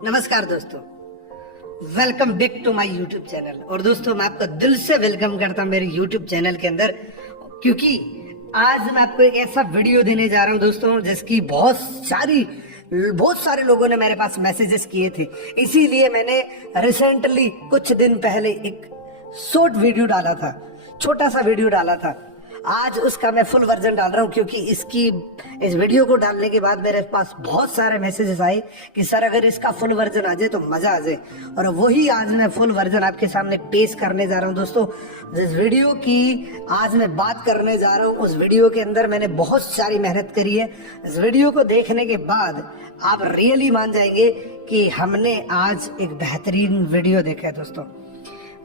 नमस्कार दोस्तों, welcome back to my YouTube channel. और दोस्तों, मैं आपका दिल से वेलकम करता हूं मेरे यूट्यूब चैनल के अंदर, क्योंकि आज मैं आपको एक ऐसा वीडियो देने जा रहा हूं दोस्तों, जिसकी बहुत सारे लोगों ने मेरे पास मैसेजेस किए थे। इसीलिए मैंने रिसेंटली कुछ दिन पहले एक शॉर्ट वीडियो डाला था, छोटा सा वीडियो डाला था। आज उसका मैं फुल वर्जन डाल रहा हूं, क्योंकि इस वीडियो को डालने के बाद मेरे पास बहुत सारे मैसेजेस आए कि सर अगर इसका फुल वर्जन आ जाए तो मजा आ जाए। और वही आज मैं फुल वर्जन आपके सामने पेश करने जा रहा हूं दोस्तों। जिस वीडियो की आज मैं बात करने जा रहा हूं, उस वीडियो के अंदर मैंने बहुत सारी मेहनत करी है। इस वीडियो को देखने के बाद आप रियली मान जाएंगे कि हमने आज एक बेहतरीन वीडियो देखा है दोस्तों।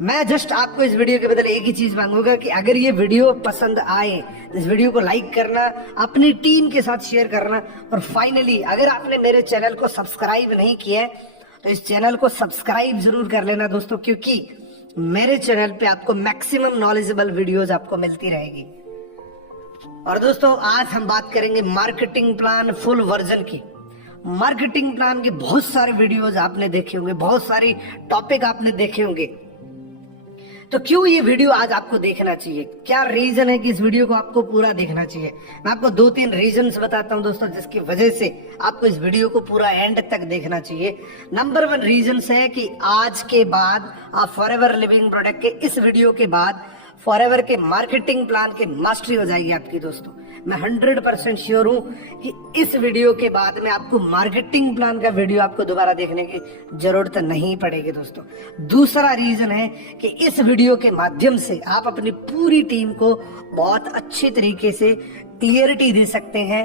मैं जस्ट आपको इस वीडियो के बदले एक ही चीज मांगूंगा कि अगर ये वीडियो पसंद आए तो इस वीडियो को लाइक करना, अपनी टीम के साथ शेयर करना, और फाइनली अगर आपने मेरे चैनल को सब्सक्राइब नहीं किया है तो इस चैनल को सब्सक्राइब जरूर कर लेना दोस्तों, क्योंकि मेरे चैनल पे आपको मैक्सिमम नॉलेजेबल वीडियोस आपको मिलती रहेगी। और दोस्तों, आज हम बात करेंगे मार्केटिंग प्लान फुल वर्जन की। मार्केटिंग प्लान के बहुत सारे वीडियोज आपने देखे होंगे, बहुत सारे टॉपिक आपने देखे होंगे। तो क्यों ये वीडियो आज आपको देखना चाहिए? क्या रीजन है कि इस वीडियो को आपको पूरा देखना चाहिए? मैं आपको 2-3 रीजंस बताता हूं दोस्तों, जिसकी वजह से आपको इस वीडियो को पूरा एंड तक देखना चाहिए। नंबर 1 रीजन है कि आज के बाद आप फॉरएवर लिविंग प्रोडक्ट के इस वीडियो के बाद फॉरएवर के मार्केटिंग प्लान के मास्टरी हो जाएगी आपकी दोस्तों। मैं 100% श्योर हूं कि इस वीडियो के बाद में आपको मार्केटिंग प्लान का वीडियो आपको दोबारा देखने की जरूरत नहीं पड़ेगी दोस्तों। दूसरा रीजन है कि इस वीडियो के माध्यम से आप अपनी पूरी टीम को बहुत अच्छे तरीके से क्लियरिटी दे सकते हैं,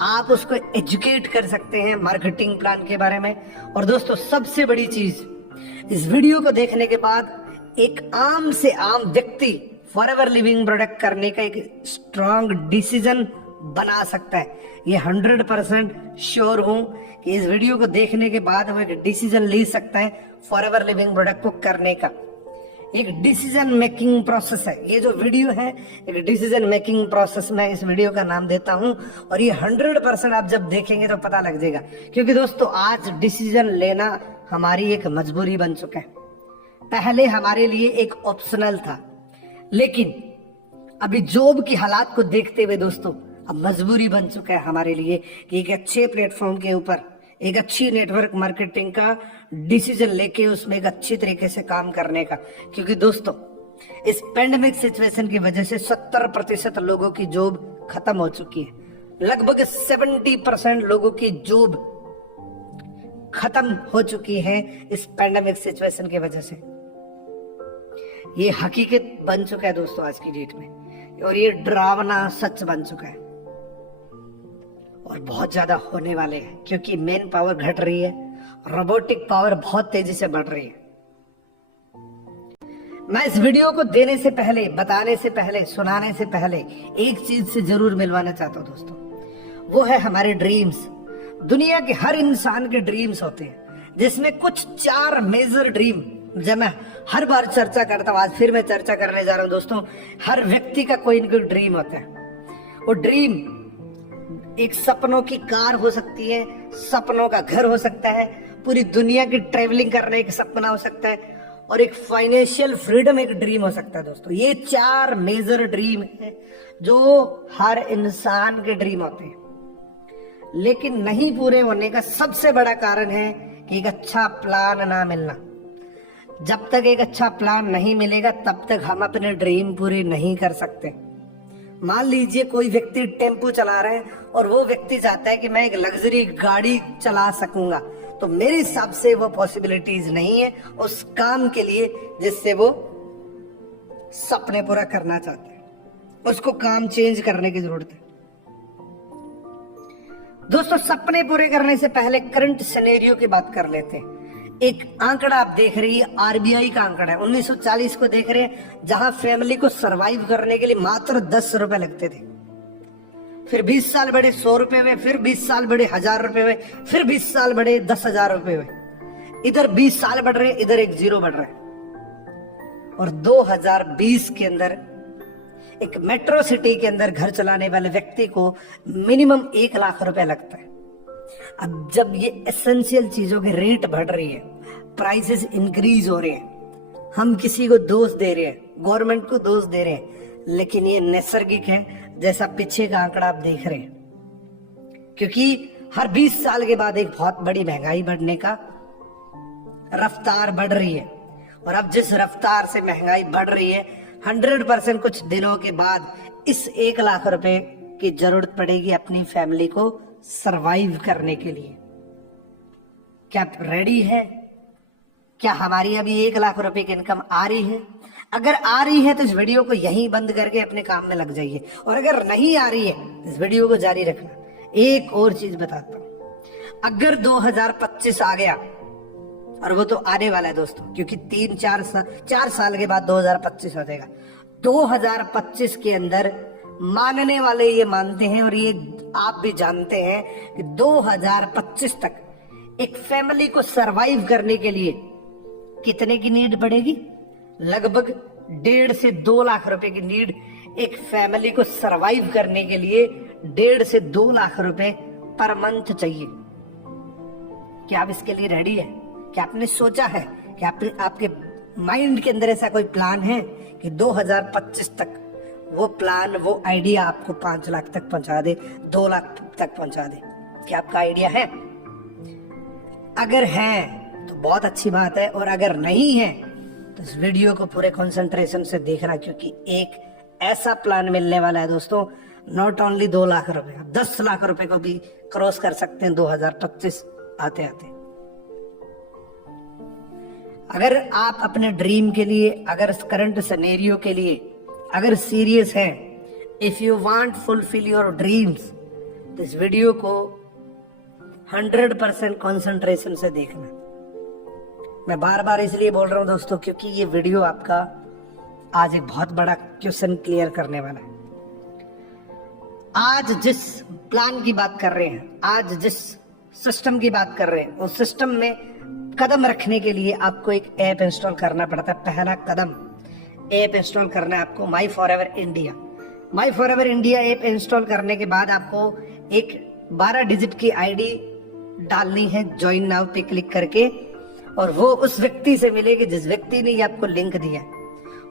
आप उसको एजुकेट कर सकते हैं मार्केटिंग प्लान के बारे में। और दोस्तों, सबसे बड़ी चीज, इस वीडियो को देखने के बाद एक आम से आम व्यक्ति फॉरएवर लिविंग प्रोडक्ट करने का एक स्ट्रॉन्ग डिसीजन बना सकता है। ये 100% श्योर हूं कि इस वीडियो को देखने के बाद वो एक डिसीजन ले सकता है फॉरएवर लिविंग प्रोडक्ट को करने का। एक डिसीजन मेकिंग प्रोसेस है ये जो वीडियो है, एक डिसीजन मेकिंग प्रोसेस में इस वीडियो का नाम देता हूं। और ये 100% आप जब देखेंगे तो पता लग जाएगा, क्योंकि दोस्तों आज डिसीजन लेना हमारी एक मजबूरी बन चुका है। पहले हमारे लिए एक ऑप्शनल था, लेकिन अभी जॉब की हालात को देखते हुए दोस्तों अब मजबूरी बन चुका है हमारे लिए कि एक अच्छे प्लेटफॉर्म के ऊपर एक अच्छी नेटवर्क मार्केटिंग का डिसीजन लेके उसमें एक अच्छी तरीके से काम करने का। क्योंकि दोस्तों, इस पेंडेमिक सिचुएशन की वजह से 70% लोगों की जॉब खत्म हो चुकी है। लगभग 70% लोगों की जॉब खत्म हो चुकी है इस पेंडेमिक सिचुएशन की वजह से। ये हकीकत बन चुका है दोस्तों आज की डेट में, और ये डरावना सच बन चुका है, और बहुत ज्यादा होने वाले हैं, क्योंकि मेन पावर घट रही है, रोबोटिक पावर बहुत तेजी से बढ़ रही है। मैं इस वीडियो को देने से पहले, बताने से पहले, सुनाने से पहले एक चीज से जरूर मिलवाना चाहता हूं दोस्तों, वो है हमारे ड्रीम्स। दुनिया के हर इंसान के ड्रीम्स होते हैं, जिसमें कुछ 4 मेजर ड्रीम, जब मैं हर बार चर्चा करता हूं, आज फिर मैं चर्चा करने जा रहा हूं दोस्तों। हर व्यक्ति का कोई ना कोई ड्रीम होता है। वो ड्रीम एक सपनों की कार हो सकती है, सपनों का घर हो सकता है, पूरी दुनिया की ट्रेवलिंग करने का सपना हो सकता है, और एक फाइनेंशियल फ्रीडम एक ड्रीम हो सकता है दोस्तों। ये 4 मेजर ड्रीम है जो हर इंसान के ड्रीम होते हैं, लेकिन नहीं पूरे होने का सबसे बड़ा कारण है कि एक अच्छा प्लान ना मिलना। जब तक एक अच्छा प्लान नहीं मिलेगा तब तक हम अपने ड्रीम पूरे नहीं कर सकते। मान लीजिए कोई व्यक्ति टेम्पो चला रहा है और वो व्यक्ति चाहता है कि मैं एक लग्जरी गाड़ी चला सकूंगा, तो मेरे हिसाब से वो पॉसिबिलिटीज नहीं है उस काम के लिए जिससे वो सपने पूरा करना चाहते हैं। उसको काम चेंज करने की जरूरत है दोस्तों। सपने पूरे करने से पहले करंट सिनेरियो की बात कर लेते हैं। एक आंकड़ा आप देख रही है, आरबीआई का आंकड़ा है, 1940 को देख रहे हैं, जहां फैमिली को सरवाइव करने के लिए मात्र 10 रुपए लगते थे। फिर 20 साल बढ़े 100 रुपए हुए, फिर 20 साल बढ़े 1000 रुपए हुए, फिर 20 साल बढ़े 10,000 रुपए हुए। इधर 20 साल बढ़ रहे, इधर एक जीरो बढ़ रहा है। और 2020 के अंदर एक मेट्रो सिटी के अंदर घर चलाने वाले व्यक्ति को मिनिमम 1 लाख रुपए लगता है। अब जब ये एसेंशियल चीजों के रेट बढ़ रही है, प्राइसेस इंक्रीज हो रहे हैं, हम किसी को दोष दे रहे हैं, गवर्नमेंट को दोष दे रहे हैं, लेकिन ये नैसर्गिक है, जैसा पीछे का आंकड़ा आप देख रहे हैं। क्योंकि हर 20 साल के बाद एक बहुत बड़ी महंगाई बढ़ने का रफ्तार बढ़ रही है, और अब जिस रफ्तार से महंगाई बढ़ रही है, 100% कुछ दिनों के बाद इस 1 लाख रुपए की जरूरत पड़ेगी अपनी फैमिली को सरवाइव करने के लिए। क्या आप रेडी है? क्या हमारी अभी 1 लाख रुपए की इनकम आ रही है? अगर आ रही है तो इस वीडियो को यहीं बंद करके अपने काम में लग जाइए, और अगर नहीं आ रही है तो इस वीडियो को जारी रखना। एक और चीज बताता हूं, अगर 2025 आ गया, और वो तो आने वाला है दोस्तों, क्योंकि 4 साल के बाद 2025 हो जाएगा। 2025 के अंदर मानने वाले ये मानते हैं, और ये आप भी जानते हैं कि 2025 तक एक फैमिली को सरवाइव करने के लिए कितने की नीड बढ़ेगी? लगभग 1.5 से 2 लाख रुपए की नीड एक फैमिली को सरवाइव करने के लिए 1.5 से 2 लाख रुपए पर मंथ चाहिए। क्या आप इसके लिए रेडी है? क्या आपने सोचा है? क्या आपके माइंड के अंदर ऐसा कोई प्लान है कि 2025 तक वो प्लान, वो आइडिया आपको 5 लाख तक पहुंचा दे, 2 लाख तक पहुंचा दे? क्या आपका आइडिया है? अगर है तो बहुत अच्छी बात है, और अगर नहीं है तो इस वीडियो को पूरे कंसंट्रेशन से देखना, क्योंकि एक ऐसा प्लान मिलने वाला है दोस्तों, नॉट ओनली 2 लाख रुपए, 10 लाख रुपए को भी क्रॉस कर सकते हैं 2025 आते आते। अगर आप अपने ड्रीम के लिए, अगर करंट सिनेरियो के लिए अगर सीरियस हैं, if you want fulfil your dreams, तो इस वीडियो को 100% कंसंट्रेशन से देखना। मैं बार बार इसलिए बोल रहा हूं दोस्तों, क्योंकि ये वीडियो आपका आज एक बहुत बड़ा क्वेश्चन क्लियर करने वाला है। आज जिस प्लान की बात कर रहे हैं, आज जिस सिस्टम की बात कर रहे हैं, उस सिस्टम में कदम रखने के लिए आपको एक ऐप इंस्टॉल करना पड़ता है। पहला कदम ऐप इंस्टॉल करना है आपको, माई for ever India. My for ever India app install करने के बाद आपको एक 12 डिजिट की आईडी डालनी है ज्वाइन नाउ पे क्लिक करके, और वो उस व्यक्ति से मिलेगी जिस व्यक्ति ने ये आपको लिंक दिया।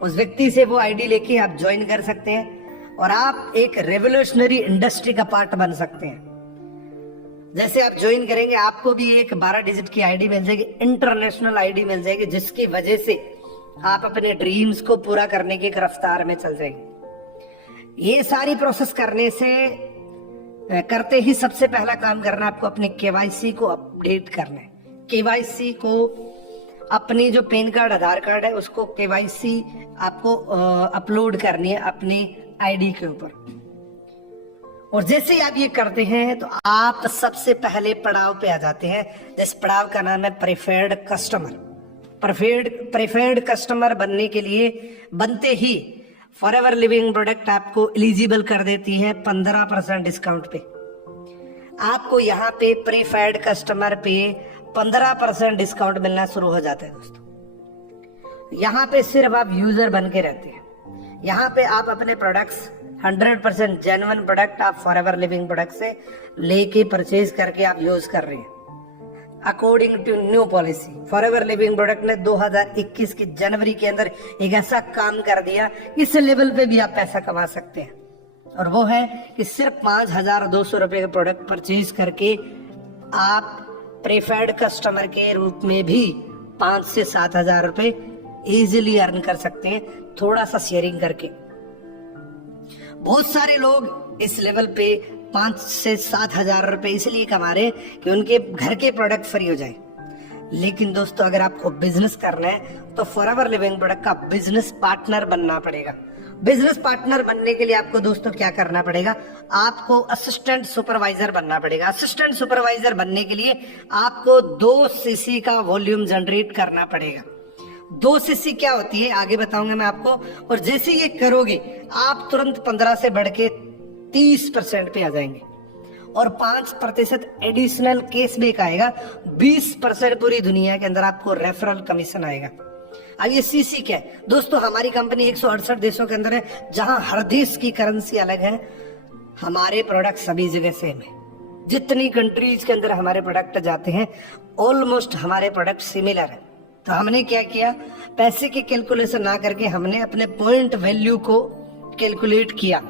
उस व्यक्ति से वो आईडी लेके आप ज्वाइन कर सकते हैं, और आप एक रेवोल्यूशनरी इंडस्ट्री का पार्ट बन सकते हैं। जैसे आप ज्वाइन करेंगे, आपको भी एक 12 डिजिट की आईडी मिल जाएगी, इंटरनेशनल आईडी मिल जाएगी, जिसकी वजह से आप अपने ड्रीम्स को पूरा करने की एक रफ्तार में चल जाएंगे। ये सारी प्रोसेस करते ही सबसे पहला काम करना, आपको अपने केवाईसी को अपडेट करना है। केवाईसी को, अपनी जो पैन कार्ड, आधार कार्ड है, उसको केवाईसी आपको अपलोड करनी है अपनी आईडी के ऊपर। और जैसे ही आप ये करते हैं तो आप सबसे पहले पड़ाव पे आ जाते हैं, जिस पड़ाव का नाम है प्रेफर्ड कस्टमर। प्रेफर्ड कस्टमर बनने के लिए, बनते ही फॉरएवर लिविंग प्रोडक्ट आपको एलिजिबल कर देती है 15% डिस्काउंट पे। आपको यहाँ पे प्रेफर्ड कस्टमर पे 15% डिस्काउंट मिलना शुरू हो जाता है दोस्तों। यहाँ पे सिर्फ आप यूजर बन के रहते हैं। यहाँ पे आप अपने प्रोडक्ट्स 100% जेन्युइन प्रोडक्ट आप फॉरएवर लिविंग प्रोडक्ट से लेके परचेज करके आप यूज कर रहे हैं। According to new policy, Forever Living product ने 2021 की जनवरी के अंदर एक ऐसा काम कर दिया, इस लेवल पे भी आप पैसा कमा सकते हैं, और वो है कि सिर्फ 5,200 रुपए के प्रोडक्ट परचेज करके आप प्रेफर्ड कस्टमर के रूप में भी 5 से 7,000 रुपए इजीली अर्न कर सकते हैं, थोड़ा सा शेयरिंग करके। बहुत सारे लोग इस लेवल पे 5 से 7,000 रुपए इसलिए कमा रहे हैं कि उनके घर के प्रोडक्ट फ्री हो जाए। लेकिन दोस्तों, अगर आपको बिजनेस करना है तो फॉरएवर लिविंग प्रोडक्ट का बिजनेस पार्टनर बनना पड़ेगा। बिजनेस पार्टनर बनने के लिए आपको दोस्तों क्या करना पड़ेगा? आपको असिस्टेंट सुपरवाइजर बनना पड़ेगा। असिस्टेंट सुपरवाइजर बनने के लिए आपको 2 सीसी का वॉल्यूम जनरेट करना पड़ेगा। 2 सीसी क्या होती है आगे बताऊंगा मैं आपको, और जैसे ये करोगे आप तुरंत 15 से बढ़ के 30% पे आ जाएंगे, और 5% एडिशनल कैशबैक आएगा। 20% पूरी दुनिया के अंदर आपको रेफरल कमीशन आएगा। अब ये सीसी क्या है दोस्तों? हमारी कंपनी 168 देशों के अंदर है, जहां हर देश की करेंसी अलग है, हमारे प्रोडक्ट सभी जगह सेम है। जितनी कंट्रीज के अंदर हमारे प्रोडक्ट जाते हैं ऑलमोस्ट हमारे प्रोडक्ट सिमिलर है। तो हमने क्या किया, पैसे की कैलकुलेशन ना करके हमने अपने पॉइंट वैल्यू को कैलकुलेट किया।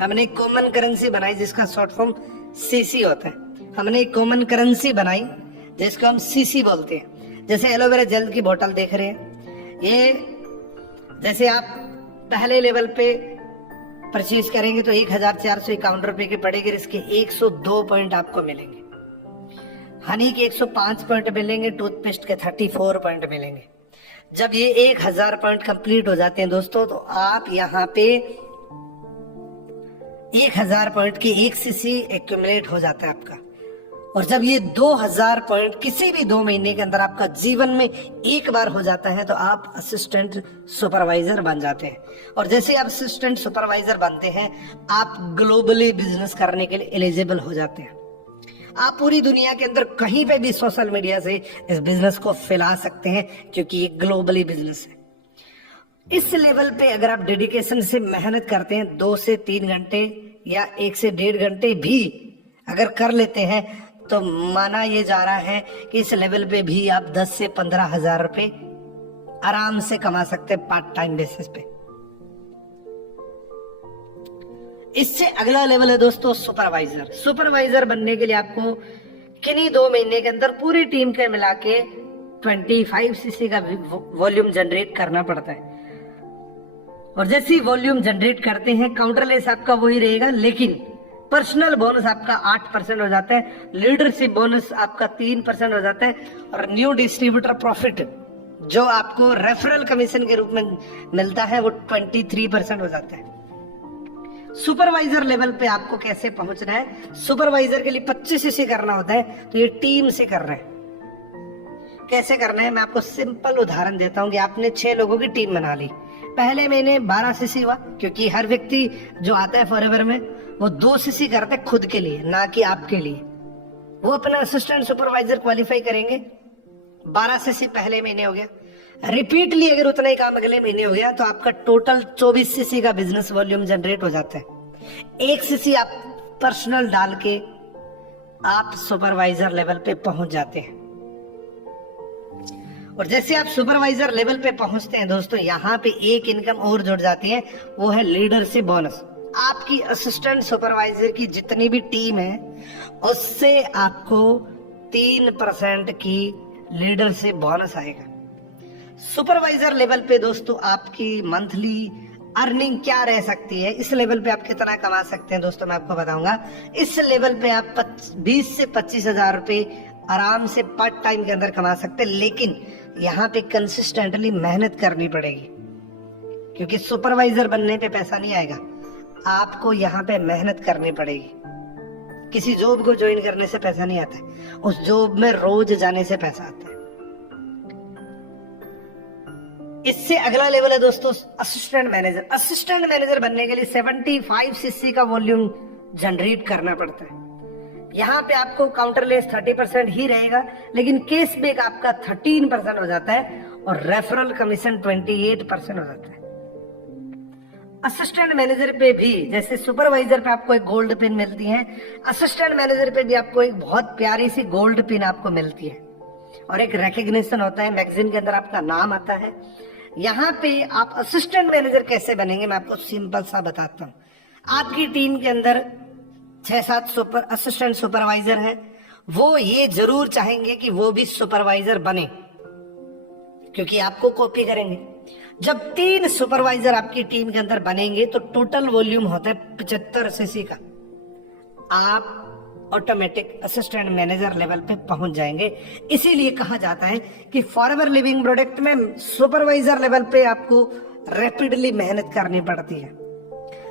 हमने एक कॉमन करेंसी बनाई जिसका शॉर्ट फॉर्म सीसी होता है। हमने एक कॉमन करेंसी बनाई जिसको हम सीसी बोलते हैं। जैसे एलोवेरा जेल की बोतल देख रहे हैं, ये जैसे आप पहले लेवल पे परचेज करेंगे तो 1451 रुपए की पड़ेगी। इसके 102 पॉइंट आपको मिलेंगे, हनी के 105 पॉइंट मिलेंगे, टूथपेस्ट के 34 पॉइंट मिलेंगे। जब ये 1000 पॉइंट कंप्लीट हो जाते हैं दोस्तों, तो आप यहाँ पे 1000 पॉइंट की 1 सीसी एक्यूमुलेट हो जाता है आपका। और जब ये 2000 पॉइंट किसी भी 2 महीने के अंदर आपका जीवन में एक बार हो जाता है, तो आप असिस्टेंट सुपरवाइजर बन जाते हैं। और जैसे आप असिस्टेंट सुपरवाइजर बनते हैं, आप ग्लोबली बिजनेस करने के लिए एलिजिबल हो जाते हैं। आप पूरी दुनिया के अंदर कहीं पे भी सोशल मीडिया से इस बिजनेस को फैला सकते हैं, क्योंकि ये ग्लोबली बिजनेस है। इस लेवल पे अगर आप डेडिकेशन से मेहनत करते हैं, 2 से 3 घंटे या 1 से 1.5 घंटे भी अगर कर लेते हैं, तो माना ये जा रहा है कि इस लेवल पे भी आप 10 से 15 हजार रुपए आराम से कमा सकते हैं पार्ट टाइम बेसिस पे। इससे अगला लेवल है दोस्तों सुपरवाइजर। सुपरवाइजर बनने के लिए आपको किन्हीं 2 महीने के अंदर पूरी टीम के मिला के 25 सीसी का वॉल्यूम जनरेट करना पड़ता है। और जैसे ही वॉल्यूम जनरेट करते हैं, काउंटरलेस आपका वही रहेगा, लेकिन पर्सनल बोनस आपका 8% हो जाता है, लीडरशिप बोनस आपका 3% हो जाता है, और न्यू डिस्ट्रीब्यूटर प्रॉफिट जो आपको रेफरल कमीशन के रूप में मिलता है वो 23% हो जाता है। सुपरवाइजर लेवल पे आपको कैसे पहुंचना है, सुपरवाइजर के लिए 25 सीसी करना होता है, तो ये टीम से कर रहे हैं। कैसे करना है मैं आपको सिंपल उदाहरण देता हूं कि आपने 6 लोगों की टीम बना ली। पहले महीने 12 सीसी हुआ, क्योंकि हर व्यक्ति जो आता है फॉरएवर में वो 2 सीसी करता है खुद के लिए, ना कि आपके लिए। वो अपना असिस्टेंट सुपरवाइजर क्वालिफाई करेंगे, 12 सीसी पहले महीने हो गया। रिपीटली अगर उतना ही काम अगले महीने हो गया, तो आपका टोटल 24 सीसी का बिजनेस वॉल्यूम जनरेट हो जाता है। 1 सीसी आप पर्सनल डाल के आप सुपरवाइजर लेवल पे पहुंच जाते हैं। और जैसे आप सुपरवाइजर लेवल पे पहुंचते हैं दोस्तों, यहाँ पे एक इनकम और जुड़ जाती है, वो है लीडरशिप बोनस। आपकी असिस्टेंट सुपरवाइजर की जितनी भी टीम है, उससे आपको 3% की लीडरशिप बोनस आएगा। सुपरवाइजर लेवल पे दोस्तों आपकी मंथली अर्निंग क्या रह सकती है, इस लेवल पे आप कितना कमा सकते हैं दोस्तों मैं आपको बताऊंगा। इस लेवल पे आप 20 से 25 हजार रुपए आराम से पार्ट टाइम के अंदर कमा सकते हैं, लेकिन यहाँ पे कंसिस्टेंटली मेहनत करनी पड़ेगी, क्योंकि सुपरवाइजर बनने पे पैसा नहीं आएगा, आपको यहाँ पे मेहनत करनी पड़ेगी। किसी जॉब को ज्वाइन करने से पैसा नहीं आता है, उस जॉब में रोज जाने से पैसा आता है। इससे अगला लेवल है दोस्तों असिस्टेंट मैनेजर। असिस्टेंट मैनेजर बनने के लिए 75 सीसी का वॉल्यूम जनरेट करना पड़ता है। यहाँ पे आपको काउंटरलेस 30% ही रहेगा, लेकिन कैशबैक आपका 13% हो जाता है, और रेफरल कमीशन 28% हो जाता है। असिस्टेंट मैनेजर पे भी जैसे सुपरवाइजर पे आपको एक गोल्ड पिन मिलती है, असिस्टेंट मैनेजर पे भी आपको एक बहुत प्यारी सी गोल्ड पिन आपको मिलती है, और एक रिकग्निशन होता है, मैगजीन के अंदर आपका नाम आता है। यहाँ पे आप असिस्टेंट मैनेजर कैसे बनेंगे मैं आपको सिंपल सा बताता हूँ। आपकी टीम के अंदर 6-7 असिस्टेंट सुपरवाइजर हैं, वो ये जरूर चाहेंगे कि वो भी सुपरवाइजर बने, क्योंकि आपको कॉपी करेंगे। जब 3 सुपरवाइजर आपकी टीम के अंदर बनेंगे, तो टोटल वॉल्यूम होता है 75 सीसी का। आप ऑटोमेटिक असिस्टेंट मैनेजर लेवल पे पहुंच जाएंगे। इसीलिए कहा जाता है कि फॉरएवर लिविंग प्रोडक्ट में सुपरवाइजर लेवल पे आपको रैपिडली मेहनत करनी पड़ती है,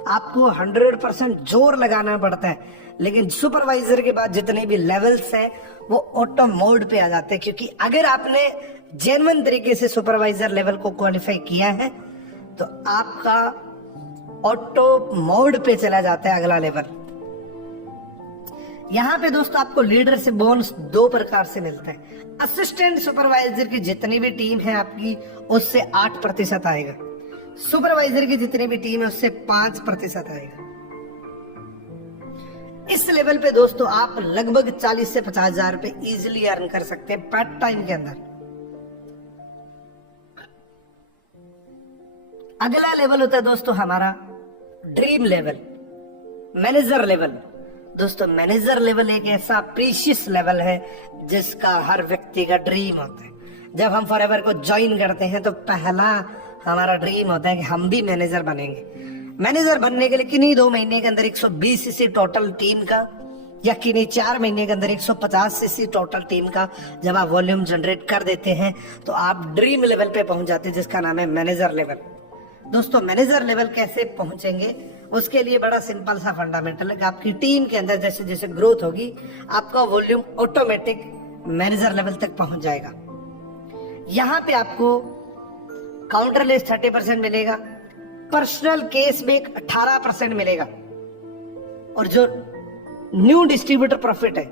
आपको 100% जोर लगाना पड़ता है, लेकिन सुपरवाइजर के बाद जितने भी लेवल्स हैं वो ऑटो मोड पे आ जाते हैं, क्योंकि अगर आपने जेन्युइन तरीके से सुपरवाइजर लेवल को क्वालिफाई किया है, तो आपका ऑटो मोड पे चला जाता है अगला लेवल। यहाँ पे दोस्तों आपको लीडरशिप बोनस 2 प्रकार से मिलता है। असिस्टेंट सुपरवाइजर की जितनी भी टीम है आपकी, उससे 8% आएगा। सुपरवाइजर की जितनी भी टीम है उससे 5% आएगा। इस लेवल पे दोस्तों आप लगभग 40 से 50 हजार रुपए इजिली अर्न कर सकते हैं पार्ट टाइम के अंदर। अगला लेवल होता है दोस्तों हमारा ड्रीम लेवल, मैनेजर लेवल। दोस्तों मैनेजर लेवल एक ऐसा प्रीशियस लेवल है जिसका हर व्यक्ति का ड्रीम होता है। जब हम फॉरएवर को ज्वाइन करते हैं तो पहला हमारा ड्रीम होता है कि हम भी मैनेजर बनेंगे। मैनेजर बनने के लिए किन्हीं 2 महीने के अंदर 120 सीसी टोटल टीम का, या किन्हीं 4 महीने के अंदर 150 सीसी टोटल टीम का जब आप वॉल्यूम जनरेट कर देते हैं तो आप ड्रीम लेवल पे पहुंच जाते हैं, जिसका नाम है मैनेजर लेवल। दोस्तों मैनेजर लेवल कैसे पहुंचेंगे, उसके लिए बड़ा सिंपल सा फंडामेंटल है कि आपकी टीम के अंदर जैसे जैसे ग्रोथ होगी आपका वॉल्यूम ऑटोमेटिक मैनेजर लेवल तक पहुंच जाएगा। यहां पे आपको काउंटरलेस 30% मिलेगा, पर्सनल केस में 18% मिलेगा, और जो न्यू डिस्ट्रीब्यूटर प्रॉफिट है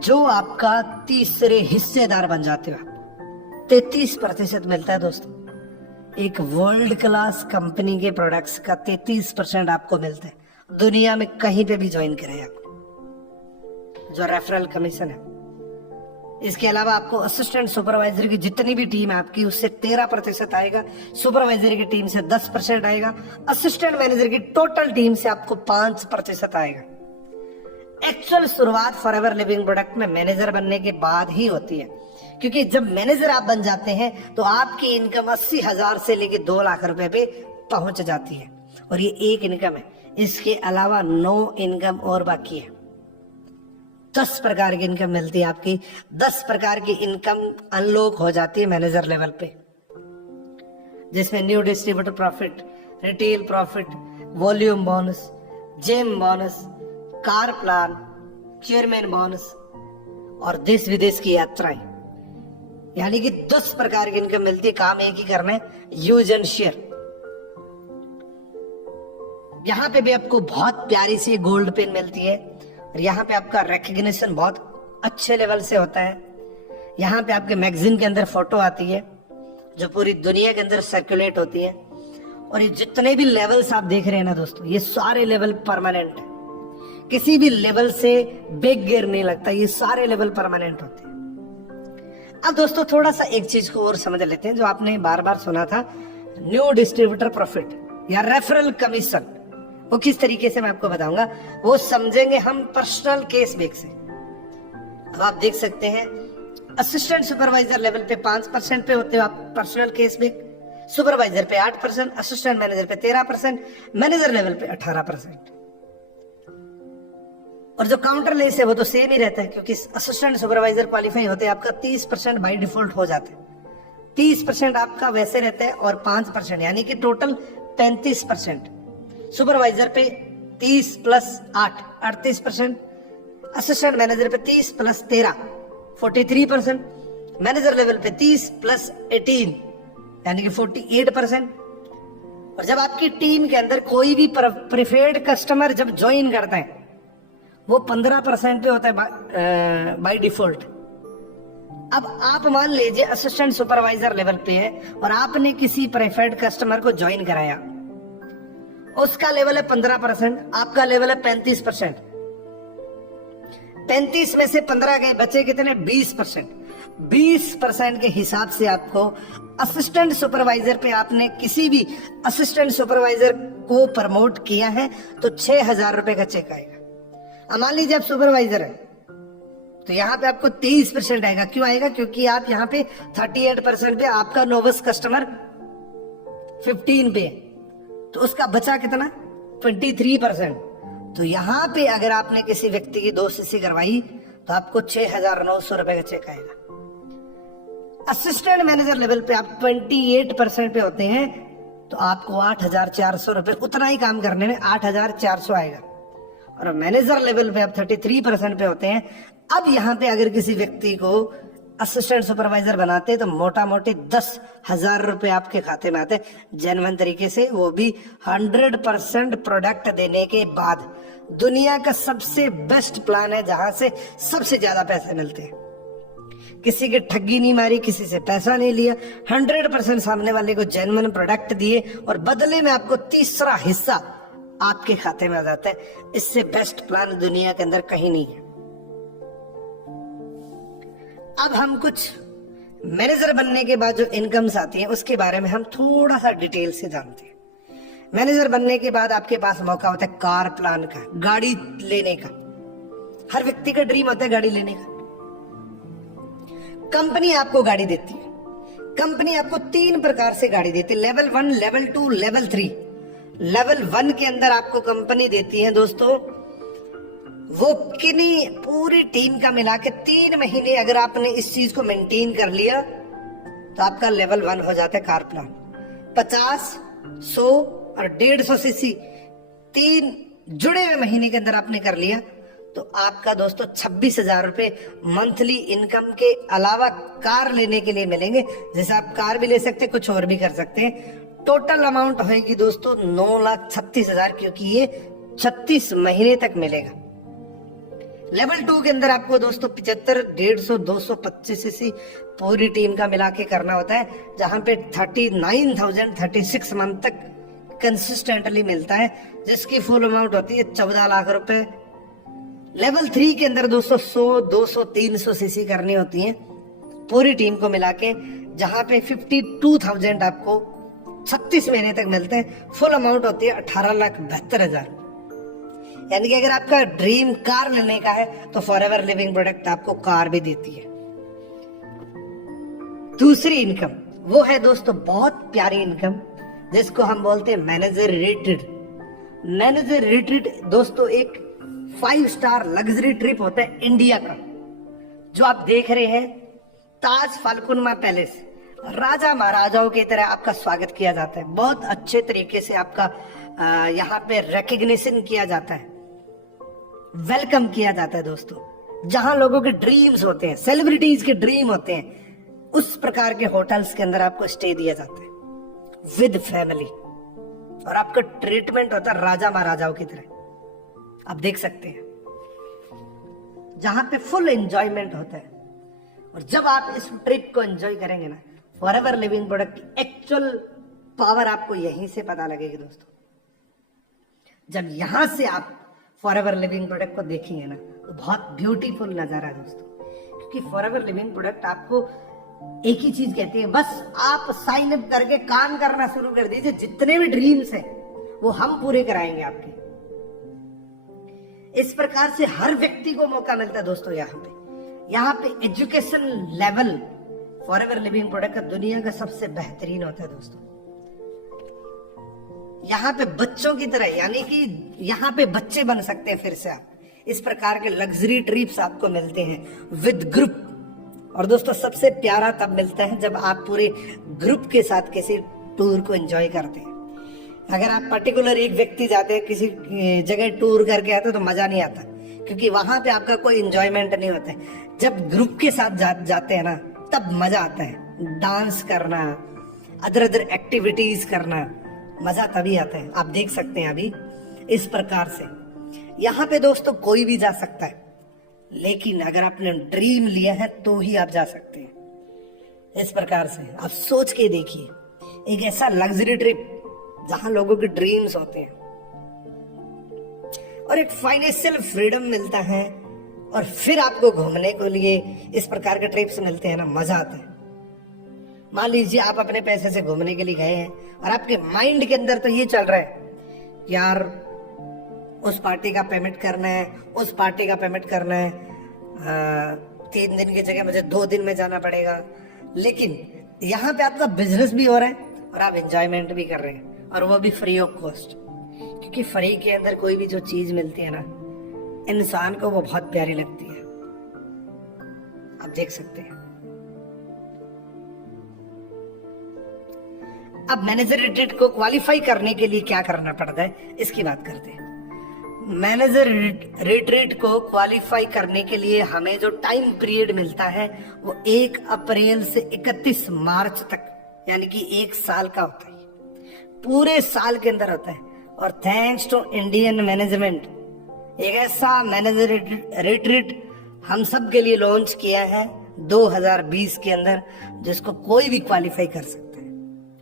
जो आपका तीसरे हिस्सेदार बन जाते हो आप, 33% मिलता है। दोस्तों एक वर्ल्ड क्लास कंपनी के प्रोडक्ट्स का 33% आपको मिलता है। दुनिया में कहीं पे भी ज्वाइन करें आपको, जो रेफरल कमीशन है। इसके अलावा आपको असिस्टेंट सुपरवाइजर की जितनी भी टीम है आपकी उससे 13% आएगा, सुपरवाइजर की टीम से 10% आएगा, असिस्टेंट मैनेजर की टोटल टीम से आपको 5% आएगा। एक्चुअल शुरुआत फॉरएवर लिविंग प्रोडक्ट में मैनेजर बनने के बाद ही होती है, क्योंकि जब मैनेजर आप बन जाते हैं तो आपकी इनकम 80,000 से लेके 2 लाख रुपए पे पहुंच जाती है, और ये एक इनकम है। इसके अलावा 9 इनकम और बाकी है। 10 प्रकार की इनकम मिलती है आपकी, 10 प्रकार की इनकम अनलॉक हो जाती है मैनेजर लेवल पे, जिसमें new distributor profit, retail profit, volume bonus, gem bonus, car plan, chairman bonus और देश विदेश की यात्राएं, यानी कि 10 प्रकार की इनकम मिलती है। काम एक ही करना है, यूज एंड शेयर। यहाँ पे भी आपको बहुत प्यारी सी गोल्ड पेन मिलती है, और यहाँ पे आपका रिकग्निशन बहुत अच्छे लेवल से होता है। यहाँ पे आपके मैगजीन के अंदर फोटो आती है जो पूरी दुनिया के अंदर सर्कुलेट होती है, और ये जितने भी लेवल्स आप देख रहे हैं ना दोस्तों, ये सारे लेवल परमानेंट है। किसी भी लेवल से बिग गियर नहीं लगता, ये सारे लेवल परमानेंट होते हैं। अब दोस्तों थोड़ा सा एक चीज को और समझ लेते हैं, जो आपने बार बार सुना था, न्यू डिस्ट्रीब्यूटर प्रॉफिट या रेफरल कमीशन। वो किस तरीके से मैं आपको बताऊंगा, वो समझेंगे हम पर्सनल केस बेस से। अब आप देख सकते हैं असिस्टेंट सुपरवाइजर लेवल पे 5% पे होते हो आप पर्सनल केस बेस, सुपरवाइजर पे 8%, असिस्टेंट मैनेजर पे 13%, मैनेजर लेवल पे 18%। और जो काउंटर लेस है वो तो सेम ही रहता है, क्योंकि असिस्टेंट सुपरवाइजर क्वालिफाई होते हैं आपका 30% बाय डिफॉल्ट हो जाते हैं। 30% आपका वैसे रहता है और 5% यानी कि टोटल 35%। सुपरवाइजर पे 30 प्लस 8 38%, असिस्टेंट मैनेजर पे 30 प्लस 13 43%, मैनेजर लेवल पे 30 प्लस 18 यानी कि 48%। और जब आपकी टीम के अंदर कोई भी प्रीफर्ड कस्टमर जब ज्वाइन करता है वो 15% पे होता है बाय डिफॉल्ट। अब आप मान लीजिए असिस्टेंट सुपरवाइजर लेवल पे है और आपने किसी प्रेफर्ड कस्टमर को ज्वाइन कराया, उसका लेवल है 15%, आपका लेवल है 35%। 35 में से 15 गए, बचे कितने? 20%। 20% के हिसाब से आपको असिस्टेंट सुपरवाइजर पे आपने किसी भी असिस्टेंट सुपरवाइजर को प्रमोट किया है तो 6,000 रुपए का चेक आएगा। अब मान लीजिए आप सुपरवाइजर है तो यहाँ पे आपको 23% आएगा। क्यों आएगा? क्योंकि आप यहाँ पे 38% पे आपका नोवस कस्टमर 15 पे, तो उसका बचा कितना? 23%। तो यहाँ पे अगर आपने किसी व्यक्ति की 2 सीसी करवाई तो आपको 6,900 रुपए का चेक आएगा। असिस्टेंट मैनेजर लेवल पे आप 28% पे होते हैं तो आपको 8,400 रुपए, उतना ही काम करने में 8,400 आएगा। और मैनेजर लेवल पे आप 33% पे होते हैं। अब यहाँ पे अगर किसी व्यक्ति को असिस्टेंट सुपरवाइजर बनाते तो मोटा मोटी 10,000 रुपए आपके खाते में आते जेन्युइन तरीके से, वो भी 100% प्रोडक्ट देने के बाद। दुनिया का सबसे बेस्ट प्लान है जहां से सबसे ज्यादा पैसे मिलते हैं। किसी के ठगी नहीं मारी, किसी से पैसा नहीं लिया, 100% सामने वाले को जेन्युइन प्रोडक्ट दिए और बदले में आपको तीसरा हिस्सा आपके खाते में आ जाता है। इससे बेस्ट प्लान दुनिया के अंदर कहीं नहीं है। अब हम कुछ मैनेजर बनने के बाद जो इनकम्स आती हैं उसके बारे में हम थोड़ा सा डिटेल से जानते हैं। मैनेजर बनने के बाद आपके पास मौका होता है कार प्लान का, गाड़ी लेने का। हर व्यक्ति का ड्रीम होता है गाड़ी लेने का। कंपनी आपको गाड़ी देती है। कंपनी आपको 3 प्रकार से गाड़ी देती है, लेवल 1, लेवल 2, लेवल 3। लेवल 1 के अंदर आपको कंपनी देती है दोस्तों, वो किन्हीं पूरी टीम का मिला के 3 महीने अगर आपने इस चीज को मेंटेन कर लिया तो आपका लेवल 1 हो जाता है कार प्लान। 50, 100 और 150 सीसी 3 जुड़े हुए महीने के अंदर आपने कर लिया तो आपका दोस्तों 26,000 रुपए मंथली इनकम के अलावा कार लेने के लिए मिलेंगे। जैसे आप कार भी ले सकते हैं, कुछ और भी कर सकते हैं। टोटल अमाउंट होगी दोस्तों 9,36,000, क्योंकि ये 36 महीने तक मिलेगा। लेवल 2 के अंदर आपको दोस्तों 75, 150, 225 सीसी पूरी टीम का मिला के करना होता है, जहां पे 39,036 मंथ तक कंसिस्टेंटली मिलता है, जिसकी फुल अमाउंट होती है 14 लाख रुपए। लेवल 3 के अंदर दोस्तों 100, 200, 300 सीसी करनी होती है पूरी टीम को मिला के, जहां पे 52,000 आपको 36 महीने तक मिलते हैं। फुल अमाउंट होती है 18,72,000। यानी कि अगर आपका ड्रीम कार लेने का है तो फॉरएवर लिविंग प्रोडक्ट आपको कार भी देती है। दूसरी इनकम वो है दोस्तों बहुत प्यारी इनकम, जिसको हम बोलते हैं मैनेजर रिट्रीट। मैनेजर रिट्रीट दोस्तों एक 5 स्टार लग्जरी ट्रिप होता है इंडिया का, जो आप देख रहे हैं ताज फाल्कुनमा पैलेस। राजा महाराजाओं की तरह आपका स्वागत किया जाता है, बहुत अच्छे तरीके से आपका यहाँ पे रिकग्निशन किया जाता है, वेलकम किया जाता है दोस्तों। जहां लोगों के ड्रीम्स होते हैं, सेलिब्रिटीज के ड्रीम होते हैं, उस प्रकार के होटल्स के अंदर आपको स्टे दिया जाता है विद फैमिली, और आपका ट्रीटमेंट होता है राजा महाराजाओं की तरह। आप देख सकते हैं जहां पे फुल एंजॉयमेंट होता है। और जब आप इस ट्रिप को एंजॉय करेंगे ना, फॉरएवर लिविंग प्रोडक्ट की एक्चुअल पावर आपको यहीं से पता लगेगी दोस्तों। जब यहां से आप फॉरएवर लिविंग प्रोडक्ट को देखेंगे ना तो बहुत ब्यूटीफुल नजारा है दोस्तों, क्योंकि फॉरएवर लिविंग प्रोडक्ट आपको एक ही चीज कहती है, बस आप साइन अप करके काम करना शुरू कर दीजिए, जितने भी ड्रीम्स हैं वो हम पूरे कराएंगे आपके। इस प्रकार से हर व्यक्ति को मौका मिलता है दोस्तों। यहाँ पे education level forever Living product का दुनिया का सबसे बेहतरीन होता है दोस्तों। यहाँ पे बच्चों की तरह, यानी कि यहाँ पे बच्चे बन सकते हैं फिर से आप। इस प्रकार के लग्जरी ट्रिप्स आपको मिलते हैं विद ग्रुप। और दोस्तों सबसे प्यारा तब मिलता है जब आप पूरे ग्रुप के साथ किसी टूर को एंजॉय करते हैं। अगर आप पर्टिकुलर एक व्यक्ति जाते हैं किसी जगह टूर करके आते तो मजा नहीं आता, क्योंकि वहां पे आपका कोई एंजॉयमेंट नहीं होता है। जब ग्रुप के साथ जाते हैं ना तब मजा आता है, डांस करना, अदर एक्टिविटीज करना, मजा तभी आता है। आप देख सकते हैं अभी इस प्रकार से यहाँ पे दोस्तों कोई भी जा सकता है, लेकिन अगर आपने ड्रीम लिया है तो ही आप जा सकते हैं। इस प्रकार से आप सोच के देखिए, एक ऐसा लग्जरी ट्रिप जहां लोगों के ड्रीम्स होते हैं और एक फाइनेंशियल फ्रीडम मिलता है, और फिर आपको घूमने के लिए इस प्रकार के ट्रिप्स मिलते हैं ना, मजा आता है। मान लीजिए आप अपने पैसे से घूमने के लिए गए हैं और आपके माइंड के अंदर तो ये चल रहा है, यार उस पार्टी का पेमेंट करना है, उस पार्टी का पेमेंट करना है, 3 दिन की जगह मुझे 2 दिन में जाना पड़ेगा। लेकिन यहाँ पे आपका बिजनेस भी हो रहा है और आप एंजॉयमेंट भी कर रहे हैं, और वो भी फ्री ऑफ कॉस्ट। क्योंकि फ्री के अंदर कोई भी जो चीज मिलती है ना, इंसान को वो बहुत प्यारी लगती है। आप देख सकते हैं। अब मैनेजर रिट्रीट को क्वालिफाई करने के लिए क्या करना पड़ता है, इसकी बात करते हैं। मैनेजर रिट्रीट को क्वालिफाई करने के लिए हमें जो टाइम पीरियड मिलता है वो 1 अप्रैल से 31 मार्च तक, यानी कि 1 साल का होता है, पूरे साल के अंदर होता है। और थैंक्स टू इंडियन मैनेजमेंट एक ऐसा मैनेजर रिट्रीट हम सब के लिए लॉन्च किया है 2020 के अंदर, जिसको कोई भी क्वालिफाई कर सकता है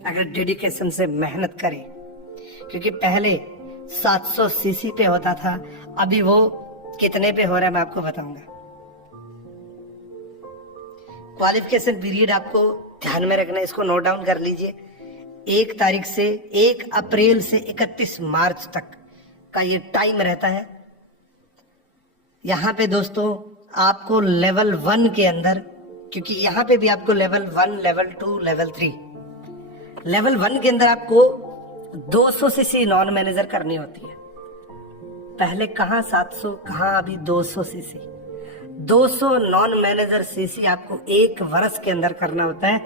अगर डेडिकेशन से मेहनत करे। क्योंकि पहले 700 सीसी पे होता था, अभी वो कितने पे हो रहा है मैं आपको बताऊंगा। क्वालिफिकेशन पीरियड आपको ध्यान में रखना है, इसको नोट डाउन कर लीजिए। 1 अप्रैल से 31 मार्च तक का ये टाइम रहता है। यहाँ पे दोस्तों आपको लेवल 1 के अंदर, क्योंकि यहाँ पे भी आपको लेवल 1, लेवल 2, लेवल 3, लेवल 1 के अंदर आपको 200 सीसी नॉन मैनेजर करनी होती है। पहले कहाँ 700, कहाँ अभी 200 सीसी। 200 नॉन मैनेजर सीसी आपको 1 वर्ष के अंदर करना होता है।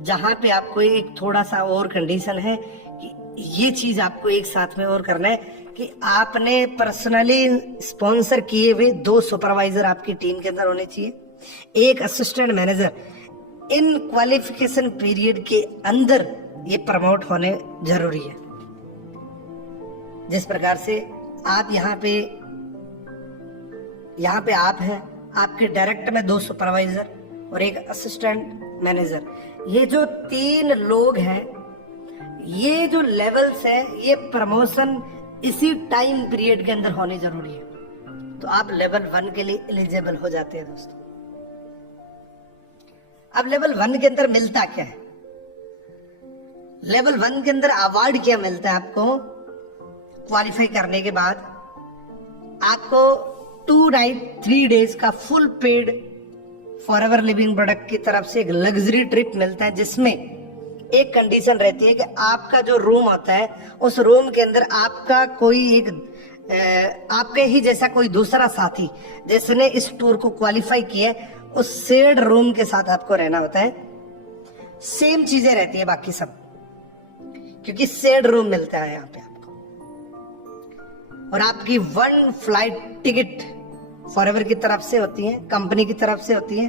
जहां पे आपको एक थोड़ा सा और कंडीशन है कि ये चीज आपको एक साथ में और करना है कि आपने पर्सनली स्पॉन्सर किए हुए 2 सुपरवाइजर आपकी टीम के अंदर होने चाहिए, 1 असिस्टेंट मैनेजर। इन क्वालिफिकेशन पीरियड के अंदर ये प्रमोट होने जरूरी है। जिस प्रकार से आप यहाँ पे आप हैं, आपके डायरेक्ट में 2 सुपरवाइजर और 1 असिस्टेंट मैनेजर। ये जो 3 लोग हैं, ये जो लेवल्स हैं, ये प्रमोशन इसी टाइम पीरियड के अंदर होनी जरूरी है। तो आप लेवल 1 के लिए एलिजिबल हो जाते हैं दोस्तों। अब लेवल 1 के अंदर मिलता क्या है? लेवल 1 के अंदर अवार्ड क्या मिलता है आपको? क्वालिफाई करने के बाद आपको 2 नाइट 3 डेज का full paid forever Living product की तरफ से एक लग्जरी ट्रिप मिलता है, जिसमें एक कंडीशन रहती है कि आपका जो रूम होता है, उस रूम के अंदर आपका कोई आपके ही जैसा कोई दूसरा साथी जिसने इस टूर को क्वालिफाई किया है, उस शेयर्ड रूम के साथ आपको रहना होता है। सेम चीजें रहती है बाकी सब, क्योंकि शेयर्ड रूम मिलता है यहाँ पे आपको। और आपकी 1 फ्लाइट टिकट फॉरएवर की तरफ से होती है, कंपनी की तरफ से होती है,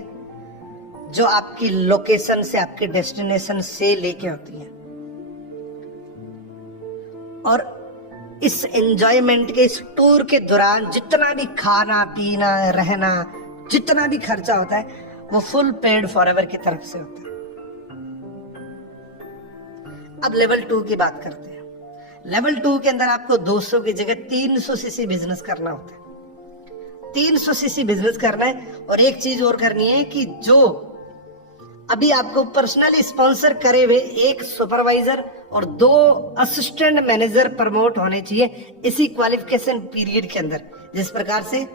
जो आपकी लोकेशन से, आपके डेस्टिनेशन से लेके होती है। और इस एंजॉयमेंट के, इस टूर के दौरान जितना भी खाना पीना रहना, जितना भी खर्चा होता है, वो फुल पेड फॉरएवर की तरफ से होता है। अब लेवल 2 की बात करते हैं। लेवल 2 के अंदर आपको 200 की जगह 300 सीसी बिजनेस करना होता है। 300 सीसी बिजनेस करना है। और एक चीज और करनी है कि जो अभी आपको पर्सनली स्पॉन्सर करे हुए 1 सुपरवाइजर और 2 असिस्टेंट मैनेजर प्रमोट होने चाहिए इसी क्वालिफिकेशन पीरियड के अंदर। जिस प्रकार से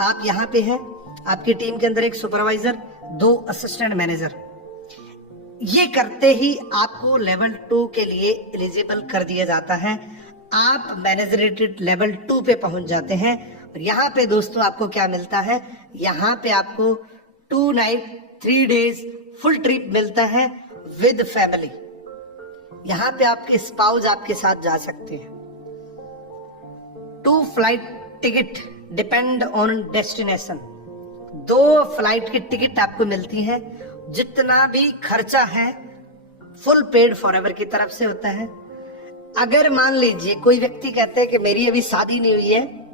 आप यहाँ पे हैं, आपकी टीम के अंदर 1 सुपरवाइजर, 2 असिस्टेंट मैनेजर, ये करते ही आपको लेवल 2 के लिए एलिजिबल कर दिया जाता है। आप मैनेजरेटेड लेवल 2 पे पहुंच जाते हैं। और यहाँ पे दोस्तों आपको क्या मिलता है? यहाँ पे आपको 2 नाइट 3 डेज फुल ट्रिप मिलता है विद फैमिली। यहाँ पे आपके स्पाउस आपके साथ जा सकते हैं। 2 flight ticket depend on destination. 2 flight की टिकट आपको मिलती है। जितना भी खर्चा है फुल पेड फॉरएवर की तरफ से होता है। अगर मान लीजिए कोई व्यक्ति कहते हैं कि मेरी अभी शादी नहीं हुई है,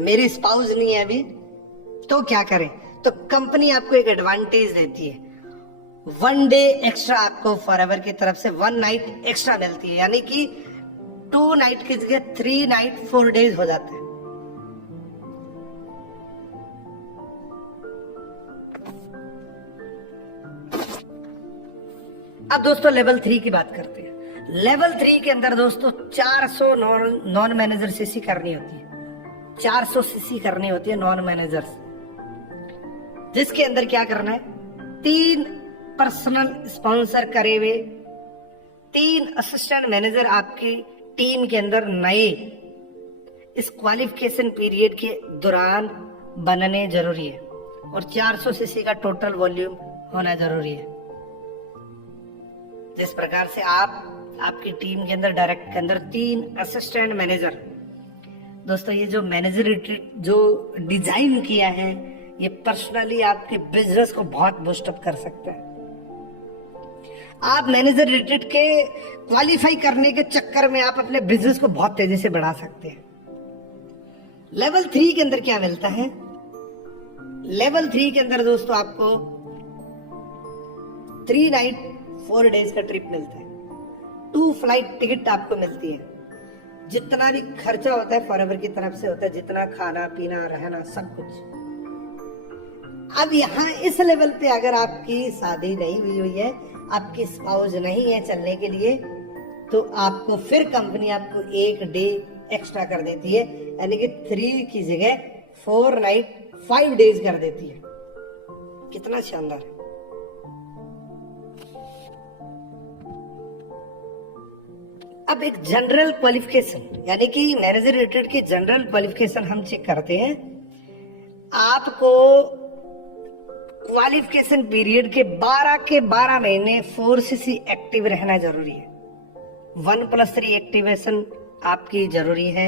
मेरी स्पाउस नहीं है अभी, तो क्या करें? तो कंपनी आपको एक एडवांटेज देती है, 1 डे एक्स्ट्रा आपको फॉरएवर की तरफ से 1 नाइट एक्स्ट्रा मिलती है। यानी कि 2 नाइट की जगह 3 नाइट 4 डेज हो जाते हैं। अब दोस्तों लेवल 3 की बात करते हैं। लेवल 3 के अंदर दोस्तों 400 नॉन मैनेजर सीसी करनी होती है। 400 सीसी करनी होती है नॉन मैनेजर, जिसके अंदर क्या करना है? 3 पर्सनल स्पॉन्सर करे हुए, 3 असिस्टेंट मैनेजर आपकी टीम के अंदर नए इस क्वालिफिकेशन पीरियड के दौरान बनने जरूरी है। और 400 सीसी का टोटल वॉल्यूम होना जरूरी है। जिस प्रकार से आपकी टीम के अंदर डायरेक्ट के अंदर 3 असिस्टेंट मैनेजर। दोस्तों ये जो मैनेजर रिट्रीट जो डिजाइन किया है, ये पर्सनली आपके बिजनेस को बहुत बूस्टअप कर सकता है। आप मैनेजर रिट्रीट के क्वालिफाई करने के चक्कर में आप अपने बिजनेस को बहुत तेजी से बढ़ा सकते हैं। लेवल 3 के अंदर क्या मिलता है? लेवल 3 के अंदर दोस्तों आपको 3 नाइट 4 डेज का ट्रिप मिलता है। 2 फ्लाइट टिकट आपको मिलती है। जितना भी खर्चा होता है फॉरएवर की तरफ से होता है, जितना खाना पीना रहना सब कुछ। अब यहाँ इस लेवल पे अगर आपकी शादी नहीं हुई हुई है, आपकी स्पाउस नहीं है चलने के लिए, तो आपको फिर कंपनी आपको 1 डे एक्स्ट्रा कर देती है, यानी कि 3 की जगह 4 नाइट 5 डेज कर देती है। कितना शानदार है। अब एक जनरल क्वालिफिकेशन, यानी कि मैनेजर रिलेटेड की जनरल क्वालिफिकेशन हम चेक करते हैं। आपको क्वालिफिकेशन पीरियड के 12 महीने 4cc एक्टिव रहना जरूरी है। 1+3 एक्टिवेशन आपकी जरूरी है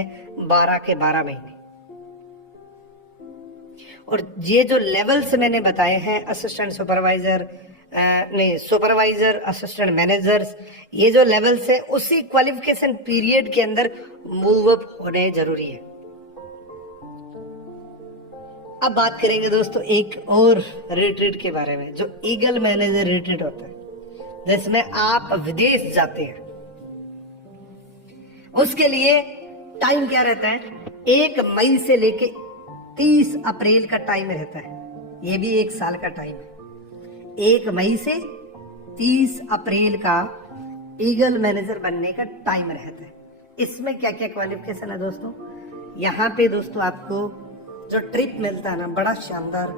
12 महीने। और ये जो लेवल्स मैंने बताए हैं, assistant supervisor supervisor, assistant managers, ये जो लेवल्स है उसी क्वालिफिकेशन पीरियड के अंदर मूव अप होने जरूरी है। अब बात करेंगे दोस्तों एक और रिट्रीट के बारे में, जो ईगल मैनेजर रिट्रीट होता है, जिसमें आप विदेश जाते हैं। उसके लिए टाइम क्या रहता है? 1 मई से लेके 30 अप्रैल का टाइम रहता है। ये भी 1 साल का टाइम है। 1 मई से 30 अप्रैल का ईगल मैनेजर बनने का टाइम रहता है। इसमें क्या क्या क्वालिफिकेशन है दोस्तों? यहाँ पे दोस्तों आपको जो ट्रिप मिलता है ना, बड़ा शानदार,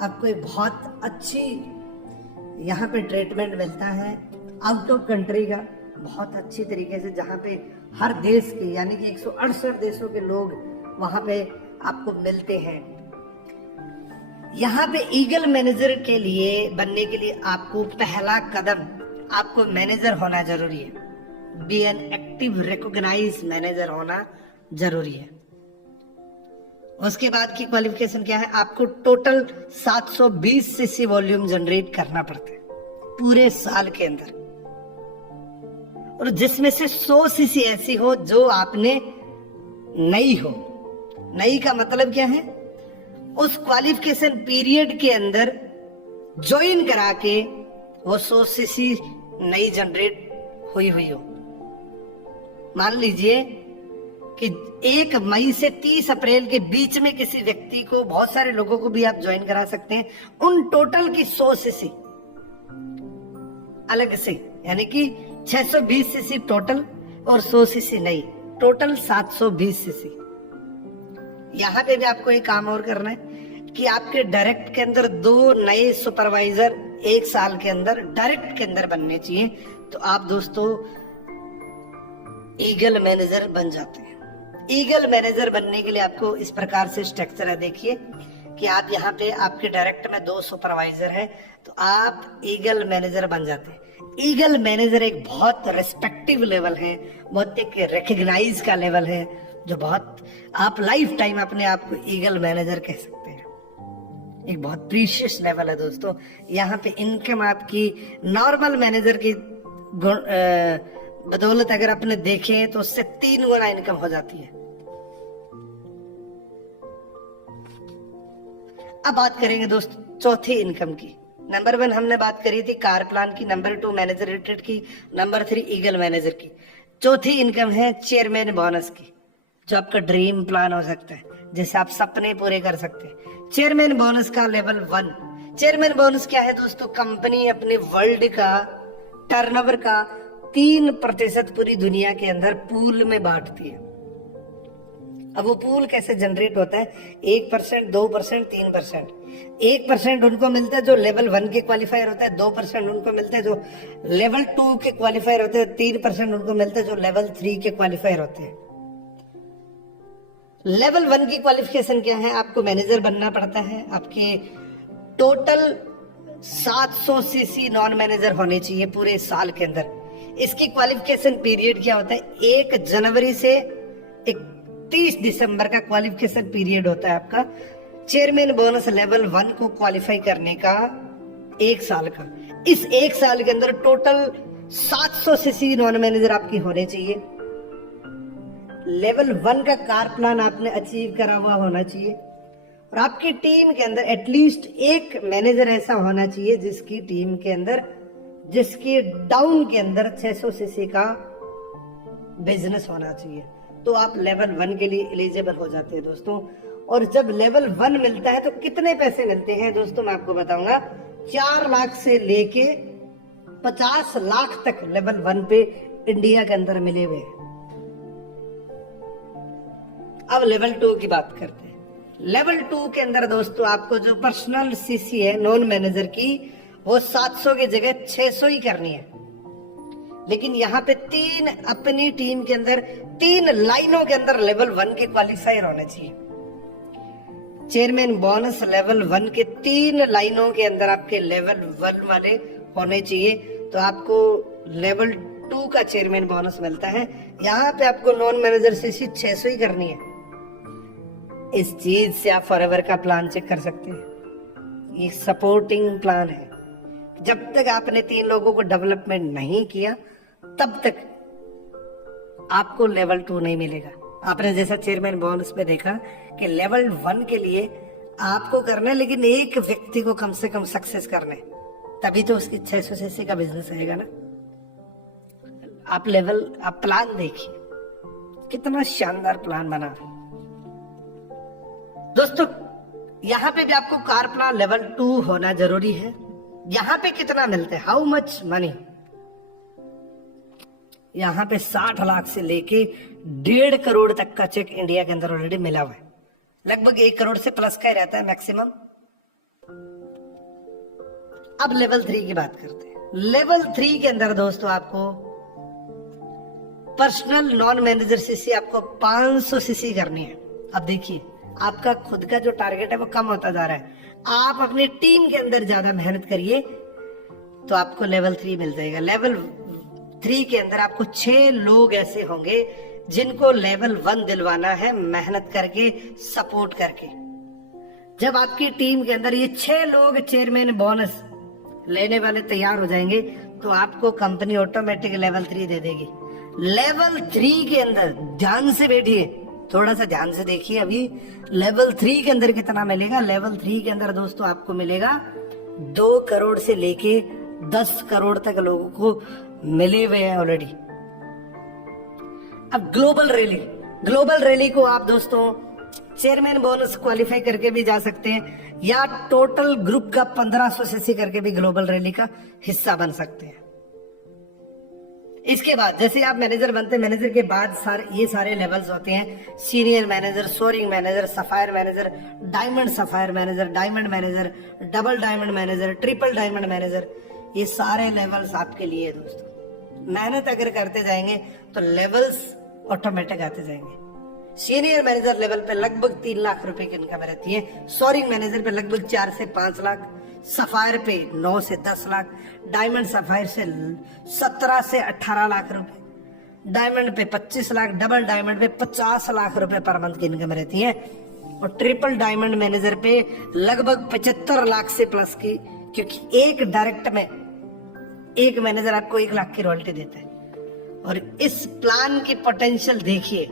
आपको एक बहुत अच्छी यहाँ पे ट्रीटमेंट मिलता है आउट ऑफ कंट्री का, बहुत अच्छी तरीके से, जहाँ पे हर देश के यानी कि 168 देशों के लोग वहां पे आपको मिलते हैं। यहाँ पे ईगल मैनेजर के लिए बनने के लिए आपको पहला कदम, आपको मैनेजर होना जरूरी है। Be an active recognize manager होना जरूरी है। उसके बाद की क्वालिफिकेशन क्या है? आपको टोटल 720 सीसी वॉल्यूम जनरेट करना पड़ता है पूरे साल के अंदर, और जिसमें से 100 सीसी ऐसी हो जो आपने नई हो। नई का मतलब क्या है? उस क्वालिफिकेशन पीरियड के अंदर ज्वाइन करा के वो 100 सीसी नई जनरेट हुई हो। मान लीजिए कि 1 मई से 30 अप्रैल के बीच में किसी व्यक्ति को, बहुत सारे लोगों को भी आप ज्वाइन करा सकते हैं, उन टोटल की 100 सीसी अलग से, यानी कि 620 सीसी टोटल और 100 सीसी नई, टोटल 720 सीसी। यहाँ पे भी आपको एक काम और करना है कि आपके डायरेक्ट के अंदर 2 नए सुपरवाइजर 1 साल के अंदर डायरेक्ट के अंदर बनने चाहिए, तो आप दोस्तों ईगल मैनेजर बन जाते हैं। ईगल मैनेजर बनने के लिए आपको इस प्रकार से स्ट्रक्चर है, देखिए कि आप यहाँ पे आपके डायरेक्ट में 2 सुपरवाइजर है, तो आप ईगल मैनेजर बन जाते हैं। ईगल मैनेजर एक बहुत रिस्पेक्टिव लेवल है, बहुत एक रिकग्नाइज का लेवल है, जो बहुत आप लाइफ टाइम अपने आप को ईगल मैनेजर कह सकते हैं। एक बहुत प्रीशियस लेवल है दोस्तों। यहाँ पे इनकम आपकी नॉर्मल मैनेजर की बदौलत अगर अपने देखें तो उससे 3 गुना इनकम हो जाती है। अब बात करेंगे दोस्तों चौथी इनकम की। नंबर 1 हमने बात करी थी कार प्लान की, नंबर 2 मैनेजर रिलेटेड की, नंबर 3 ईगल मैनेजर की। चौथी इनकम है चेयरमैन बोनस की, जो आपका ड्रीम प्लान हो सकता है, जिससे आप सपने पूरे कर सकते हैं। चेयरमैन बोनस का लेवल 1। चेयरमैन बोनस क्या है दोस्तों? कंपनी अपने वर्ल्ड का टर्नओवर का 3% पूरी दुनिया के अंदर पूल में बांटती है। अब वो पूल कैसे जनरेट होता है? 1%, 2%, 3%। 1% उनको मिलता है जो लेवल 1 के क्वालिफायर होता है, 2% उनको मिलता है जो लेवल 2 के क्वालिफायर होते हैं, 3% उनको मिलता है जो लेवल 3 के क्वालिफायर होते हैं। लेवल 1 की क्वालिफिकेशन क्या है? आपको मैनेजर बनना पड़ता है। आपके टोटल 700 सीसी नॉन मैनेजर होने चाहिए पूरे साल के अंदर। इसकी क्वालिफिकेशन पीरियड क्या होता है? 1 जनवरी से 31 दिसंबर का क्वालिफिकेशन पीरियड होता है आपका चेयरमैन बोनस लेवल 1 को क्वालिफाई करने का 1 साल का। इस 1 साल के अंदर टोटल 700 सीसी नॉन मैनेजर आपकी होने चाहिए। लेवल 1 का कार प्लान आपने अचीव करा हुआ होना चाहिए, और आपकी टीम के अंदर एटलीस्ट एक मैनेजर ऐसा होना चाहिए जिसकी टीम के अंदर, जिसकी डाउन के अंदर 600 सीसी का बिजनेस होना चाहिए। तो आप लेवल 1 के लिए एलिजिबल हो जाते हैं दोस्तों। और जब लेवल 1 मिलता है तो कितने पैसे मिलते हैं दोस्तों, मैं आपको बताऊंगा। 4 लाख से लेके 50 लाख तक लेवल 1 पे इंडिया के अंदर मिले हुए हैं। अब लेवल 2 की बात करते हैं। लेवल 2 के अंदर दोस्तों आपको जो पर्सनल सीसी है नॉन मैनेजर की, वो 700 की जगह 600 ही करनी है। लेकिन यहाँ पे 3 अपनी टीम के अंदर 3 लाइनों के अंदर लेवल 1 के क्वालिफायर होने चाहिए। चेयरमैन बोनस लेवल 1 के 3 लाइनों के अंदर आपके लेवल 1 वाले होने चाहिए, तो आपको लेवल 2 का चेयरमैन बोनस मिलता है। यहाँ पे आपको नॉन मैनेजर सीसी 600 ही करनी है। इस चीज से आप फॉरएवर का प्लान चेक कर सकते हैं। ये सपोर्टिंग प्लान है। जब तक आपने 3 लोगों को डेवलपमेंट नहीं किया तब तक आपको लेवल 2 नहीं मिलेगा। आपने जैसा चेयरमैन बोनस में देखा कि लेवल 1 के लिए आपको करना है, लेकिन एक व्यक्ति को कम से कम सक्सेस करना है, तभी तो उसकी 600 सीसी का बिजनेस रहेगा ना। आप प्लान देखिए कितना शानदार प्लान बना दोस्तों। यहाँ पे भी आपको कार प्लान लेवल 2 होना जरूरी है। यहाँ पे कितना मिलता है, हाउ मच मनी, यहाँ पे 60 लाख से लेके 1.5 करोड़ तक का चेक इंडिया के अंदर ऑलरेडी मिला हुआ है। लगभग 1 करोड़ से प्लस का ही रहता है मैक्सिमम। अब लेवल 3 की बात करते हैं। लेवल 3 के अंदर दोस्तों आपको पर्सनल नॉन मैनेजर सीसी आपको 500 सीसी करनी है। अब देखिए आपका खुद का जो टारगेट है वो कम होता जा रहा है। आप अपनी टीम के अंदर ज्यादा मेहनत करिए तो आपको लेवल 3 मिल जाएगा। लेवल 3 के अंदर आपको 6 लोग ऐसे होंगे जिनको लेवल 1 दिलवाना है, मेहनत करके, सपोर्ट करके। जब आपकी टीम के अंदर ये 6 लोग चेयरमैन बोनस लेने वाले तैयार हो जाएंगे तो आपको कंपनी ऑटोमेटिक लेवल 3 दे देगी। लेवल 3 के अंदर ध्यान से बैठिए, थोड़ा सा ध्यान से देखिए। अभी लेवल 3 के अंदर कितना मिलेगा। लेवल 3 के अंदर दोस्तों आपको मिलेगा 2 करोड़ से लेके 10 करोड़ तक लोगों को मिले हुए हैं ऑलरेडी। अब ग्लोबल रैली को आप दोस्तों चेयरमैन बोनस क्वालिफाई करके भी जा सकते हैं, या टोटल ग्रुप का 1500 सीसी करके भी ग्लोबल रैली का हिस्सा बन सकते हैं। इसके बाद जैसे आप मैनेजर बनते हैं, मैनेजर के बाद ये सारे लेवल्स होते हैं। Senior manager, soaring manager, sapphire manager, diamond sapphire manager, diamond manager, double diamond manager, triple diamond manager, ये सारे लेवल्स आपके लिए है दोस्तों। मेहनत अगर करते जाएंगे तो लेवल्स ऑटोमेटिक आते जाएंगे। सीनियर मैनेजर लेवल पे लगभग 3 लाख रुपए की इनकम रहती है। सोरिंग मैनेजर पे लगभग 4 से 5 लाख, सफायर पे 9 से 10 लाख, डायमंड सफायर से 17 से 18 लाख रुपए, डायमंड पे 25 लाख, डबल डायमंड पे 50 लाख रुपए पर मंथ की इनकम रहती है। और ट्रिपल डायमंड मैनेजर पे लगभग 75 लाख से प्लस की, क्योंकि एक डायरेक्ट में एक मैनेजर आपको 1 लाख की रॉयल्टी देता है। और इस प्लान की पोटेंशियल देखिए,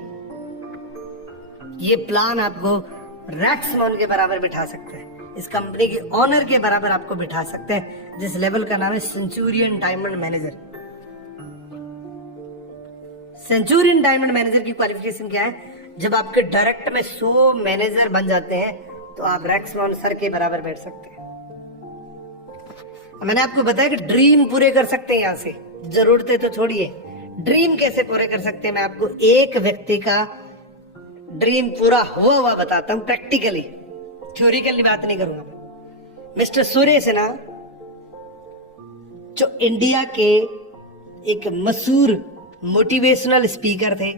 ये प्लान आपको रैक्समोन के बराबर बिठा सकता है, इस कंपनी के ऑनर के बराबर आपको बिठा सकते हैं, जिस लेवल का नाम है Centurion diamond manager. Centurion diamond manager की क्वालिफिकेशन क्या है, जब आपके डायरेक्ट में 100 मैनेजर बन जाते हैं तो आप रैक्समोन सर के बराबर बैठ सकते हैं। मैंने आपको बताया कि ड्रीम पूरे कर सकते हैं, यहां से जरूरतें तो छोड़िए, ड्रीम कैसे पूरे कर सकते हैं। मैं आपको एक व्यक्ति का ड्रीम पूरा हुआ बताता हूं प्रैक्टिकली, थ्योरिकली बात नहीं करूंगा। मिस्टर सुरेश है ना, जो इंडिया के एक मशहूर मोटिवेशनल स्पीकर थे,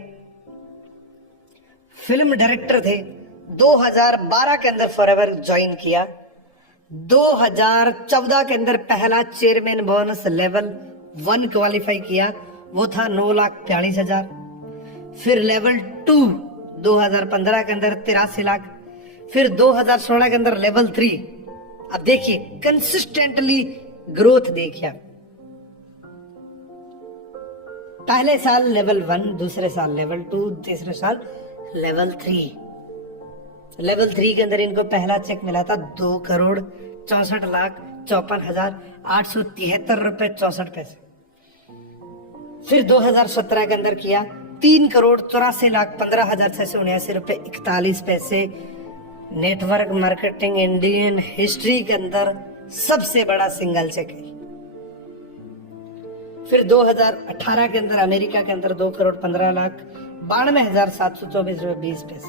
फिल्म डायरेक्टर थे, 2012 के अंदर फॉरएवर ज्वाइन किया, 2014 के अंदर पहला चेयरमैन बोनस लेवल 1 क्वालिफाई किया, वो था 9,42,000। फिर लेवल 2 2015 के अंदर 83 लाख, फिर 2016 के अंदर लेवल 3। अब देखिए कंसिस्टेंटली ग्रोथ देखिए, पहले साल लेवल 1, दूसरे साल लेवल 2, तीसरे साल लेवल 3। लेवल 3 के अंदर इनको पहला चेक मिला था 2,64,54,873 रुपए 64 पैसे। फिर 2017 के अंदर किया 3,84,15,679 रुपए 41 पैसे। नेटवर्क मार्केटिंग इंडियन हिस्ट्री के अंदर सबसे बड़ा सिंगल चेक है। फिर 2018 के अंदर अमेरिका के अंदर 2,15,92,724 रुपए 20 पैसे।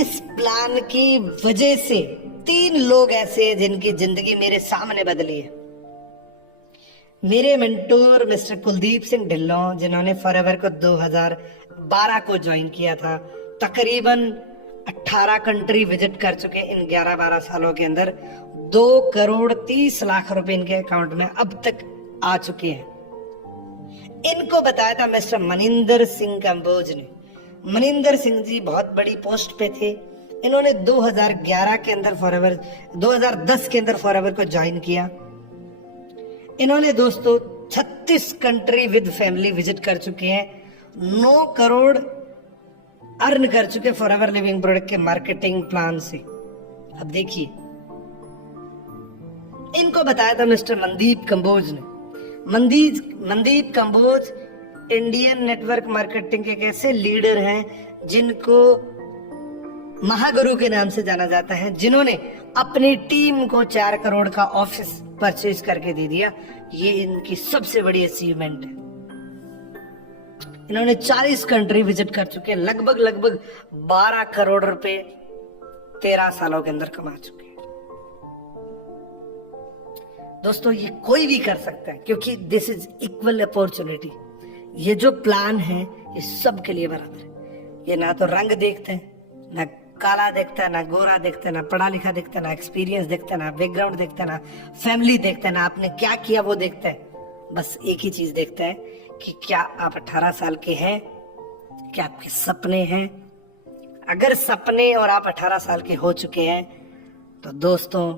इस प्लान की वजह से 3 लोग ऐसे हैं जिनकी जिंदगी मेरे सामने बदली है। मेरे मेंटोर मिस्टर कुलदीप सिंह ढिल्लों, जिन्होंने फॉरएवर को 2012 को ज्वाइन किया था, तकरीबन 18 कंट्री विजिट कर चुके इन 11-12 सालों के अंदर। 2,30,00,000 रुपए इनके अकाउंट में अब तक आ चुके हैं। इनको बताया था मिस्टर मनिंदर सिंह कंबोज ने। मनिंदर सिंह जी बहुत बड़ी पोस्ट पे थे। इन्होंने 2011 के अंदर फॉरएवर 2010 के अंदर फॉरएवर को ज्वाइन किया। इन्होंने दोस्तों 36 कंट्री विद फैमिली विजिट कर चुके हैं। 9 करोड़ अर्न कर चुके फॉरएवर लिविंग प्रोडक्ट के मार्केटिंग प्लान से। अब देखिए, इनको बताया था मिस्टर मनदीप कंबोज ने। Mandeep Kamboj Indian network marketing के एक ऐसे लीडर हैं जिनको महागुरु के नाम से जाना जाता है, जिन्होंने अपनी टीम को 4 करोड़ का ऑफिस परचेज करके दे दिया। ये इनकी सबसे बड़ी अचीवमेंट है। इन्होंने 40 कंट्री विजिट कर चुके हैं। लगभग 12 करोड़ रुपए 13 सालों के अंदर कमा चुके हैं। दोस्तों, ये कोई भी कर सकता है, क्योंकि दिस इज इक्वल अपॉर्चुनिटी। ये जो प्लान है ये सबके लिए बराबर है। ये ना तो रंग देखते हैं, ना काला देखता है, ना गोरा देखता है, ना पढ़ा लिखा देखता है, ना एक्सपीरियंस देखता है, ना बैकग्राउंड देखता है, ना फैमिली देखता है, ना आपने क्या किया वो देखता है। बस एक ही चीज देखता है कि क्या आप 18 साल के हैं, क्या आपके सपने हैं। अगर सपने और आप 18 साल के हो चुके हैं तो दोस्तों,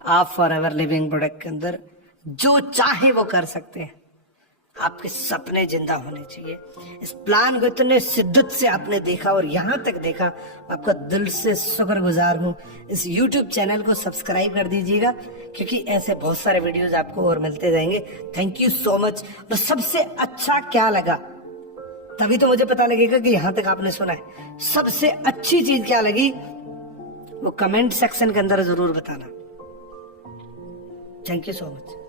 आप फॉरएवर लिविंग प्रोडक्ट के अंदर जो चाहे वो कर सकते हैं। आपके सपने जिंदा होने चाहिए। इस प्लान को इतने शिद्दत से आपने देखा और यहाँ तक देखा, आपका दिल से शुक्रगुजार हूँ। इस YouTube चैनल को सब्सक्राइब कर दीजिएगा, क्योंकि ऐसे बहुत सारे वीडियोस आपको और मिलते जाएंगे। Thank you so much. तो सबसे अच्छा क्या लगा, तभी तो मुझे पता लगेगा कि यहाँ तक आपने सुना है। सबसे अच्छी चीज क्या लगी वो कमेंट सेक्शन के अंदर जरूर बताना। Thank you so much.